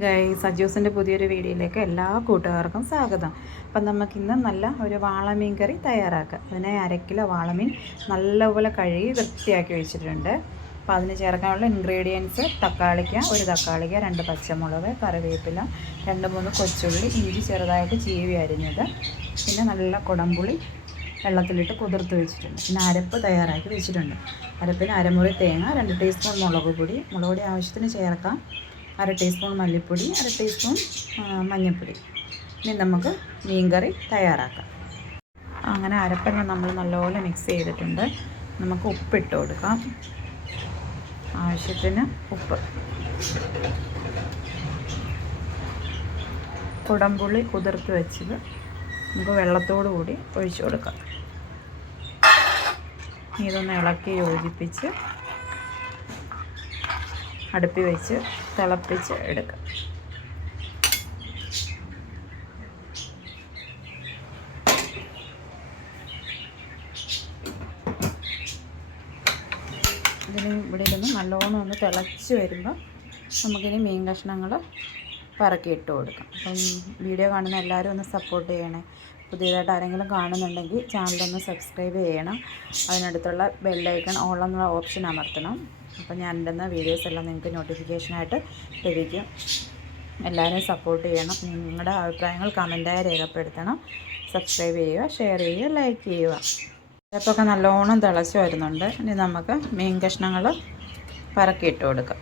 ഗൈ സജൂസിന്റെ പുതിയൊരു വീഡിയോയിലേക്ക് എല്ലാ കൂട്ടുകാർക്കും സ്വാഗതം. അപ്പം നമുക്കിന്ന് നല്ല ഒരു വാളമീൻ കറി തയ്യാറാക്കാം. അതിനെ അരക്കിലോ കിലോ വാളമീൻ നല്ലപോലെ കഴുകി വൃത്തിയാക്കി വെച്ചിട്ടുണ്ട്. അപ്പം അതിന് ചേർക്കാനുള്ള ഇൻഗ്രീഡിയൻസ് തക്കാളിക്ക ഒരു തക്കാളിക്ക രണ്ട് പച്ചമുളക് കറിവേപ്പില രണ്ട് മൂന്ന് കൊച്ചുള്ളി ഇഞ്ചി ചെറുതായിട്ട് ചീവി അരിഞ്ഞത്. പിന്നെ നല്ല കുടംപുളി വെള്ളത്തിലിട്ട് കുതിർത്ത് വെച്ചിട്ടുണ്ട്. പിന്നെ അരപ്പ് തയ്യാറാക്കി വെച്ചിട്ടുണ്ട്. അരപ്പിന് അരമുറി തേങ്ങ രണ്ട് ടീസ്പൂൺ മുളക് പൊടി. മുളക് പൊടി ആവശ്യത്തിന് ചേർക്കാം. അര ടീസ്പൂൺ മല്ലിപ്പൊടി അര ടീസ്പൂൺ മഞ്ഞൾപ്പൊടി. ഇനി നമുക്ക് മീൻകറി തയ്യാറാക്കാം. അങ്ങനെ അരപ്പെല്ലാം നമ്മൾ നല്ലപോലെ മിക്സ് ചെയ്തിട്ടുണ്ട്. നമുക്ക് ഉപ്പിട്ട് കൊടുക്കാം. ആവശ്യത്തിന് ഉപ്പ്. കുടംപുള്ളി കുതിർത്ത് വെച്ചത് നമുക്ക് വെള്ളത്തോടു കൂടി ഒഴിച്ചു കൊടുക്കാം. ഇതൊന്ന് ഇളക്കി യോജിപ്പിച്ച് അടുപ്പി വെച്ച് തിളപ്പിച്ച് എടുക്കാം. ഇതിന് ഇവിടെ ഇരുന്ന് നല്ലോണം ഒന്ന് തിളച്ച് വരുമ്പോൾ നമുക്കിനി മീൻ കഷ്ണങ്ങൾ പറക്കി ഇട്ട് കൊടുക്കാം. അപ്പം വീഡിയോ കാണുന്ന എല്ലാവരും ഒന്ന് സപ്പോർട്ട് ചെയ്യണേ. പുതിയതായിട്ട് ആരെങ്കിലും കാണുന്നുണ്ടെങ്കിൽ ചാനലൊന്ന് സബ്സ്ക്രൈബ് ചെയ്യണം. അതിനടുത്തുള്ള ബെല്ലൈക്കൺ ഓൾ എന്നുള്ള ഓപ്ഷൻ അമർത്തണം. അപ്പോൾ ഞാൻ ഇടുന്ന വീഡിയോസ് എല്ലാം നിങ്ങൾക്ക് നോട്ടിഫിക്കേഷനായിട്ട് ലഭിക്കും. എല്ലാവരും സപ്പോർട്ട് ചെയ്യണം. നിങ്ങളുടെ അഭിപ്രായങ്ങൾ കമന്റായി രേഖപ്പെടുത്തണം. സബ്സ്ക്രൈബ് ചെയ്യുക ഷെയർ ചെയ്യുക ലൈക്ക് ചെയ്യുക. ഇതൊക്കെ നല്ലോണം തിളച്ച് വരുന്നുണ്ട്. ഇനി നമുക്ക് മീൻ കഷ്ണങ്ങൾ പറക്കിയിട്ട് കൊടുക്കാം.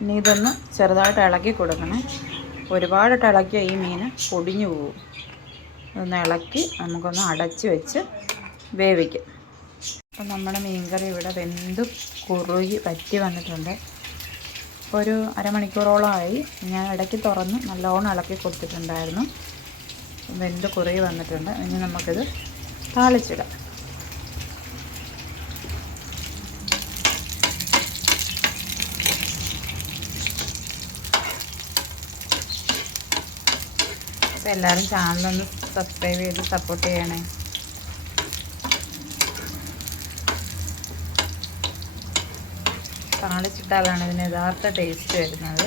ഇനി ഇതൊന്ന് ചെറുതായിട്ട് ഇളക്കി കൊടുക്കണം. ഒരുപാടിട്ട് ഇളക്കിയ ഈ മീൻ പൊടിഞ്ഞു പോകും ഒന്ന് ഇളക്കി നമുക്കൊന്ന് അടച്ച് വെച്ച് വേവിക്കും. അപ്പം നമ്മുടെ മീൻകറി ഇവിടെ വെന്ത് കുറുകി പറ്റി വന്നിട്ടുണ്ട്. ഇപ്പോൾ ഒരു അരമണിക്കൂറോളമായി ഞാൻ ഇടയ്ക്ക് തുറന്ന് നല്ലോണം ഇളക്കി കൊടുത്തിട്ടുണ്ടായിരുന്നു. വെന്ത് കുറുകി വന്നിട്ടുണ്ട്. ഇനി നമുക്കിത് താളിച്ചിടാം. അപ്പോൾ എല്ലാവരും ചാനലൊന്ന് സബ്സ്ക്രൈബ് ചെയ്ത് സപ്പോർട്ട് ചെയ്യണേ. താളിച്ചിട്ടാലാണ് ഇതിന് യഥാർത്ഥ ടേസ്റ്റ് വരുന്നത്.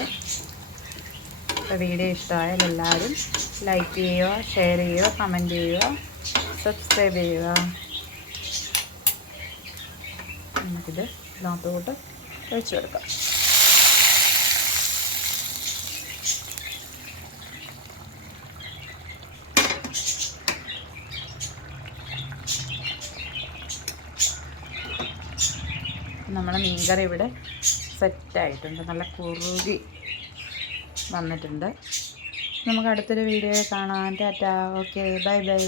അപ്പോൾ വീഡിയോ ഇഷ്ടമായാൽ എല്ലാവരും ലൈക്ക് ചെയ്യുക ഷെയർ ചെയ്യുക കമന്റ് ചെയ്യുക സബ്സ്ക്രൈബ് ചെയ്യുക. നമുക്കിത് ഇതിനകത്തോട്ട് വെച്ച് കൊടുക്കാം. നമ്മുടെ മീൻകറി ഇവിടെ സെറ്റായിട്ടുണ്ട്. നല്ല കുറുകി വന്നിട്ടുണ്ട്. നമുക്ക് അടുത്തൊരു വീഡിയോ കാണാം. ടാറ്റാ. ഓക്കെ. Bye bye.